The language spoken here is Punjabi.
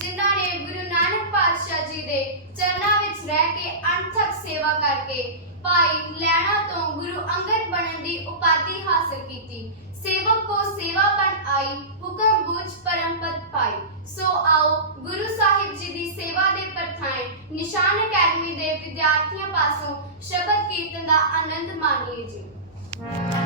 ਜਿਨ੍ਹਾਂ ਨੇ ਗੁਰੂ ਨਾਨਕ ਪਾਤਸ਼ਾਹ ਜੀ ਦੇ ਚਰਨਾਂ ਵਿੱਚ ਰਹਿ ਕੇ ਅਣਥੱਕ ਸੇਵਾ ਕਰਕੇ ਭਾਈ ਲੈਣਾ ਤੋਂ ਗੁਰੂ ਅੰਗਦ ਬਣਨ ਦੀ ਉਪਾਧੀ ਹਾਸਲ ਕੀਤੀ। ਸੇਵਕ ਕੋ ਸੇਵਾ ਬਣ ਆਈ, ਹੁਕਮ ਬੁਝ ਪਰਮ ਪਦ ਪਾਈ। ਸੋ ਆਓ ਗੁਰੂ ਸਾਹਿਬ ਜੀ ਦੀ ਸੇਵਾ ਦੇ ਪਰਥਾਏ ਨਿਸ਼ਾਨ ਅਕੈਡਮੀ ਦੇ ਵਿਦਿਆਰਥੀਆਂ ਪਾਸੋਂ ਸ਼ਬਦ ਕੀਰਤਨ ਦਾ ਆਨੰਦ ਮਾਣੀਏ ਜੀ।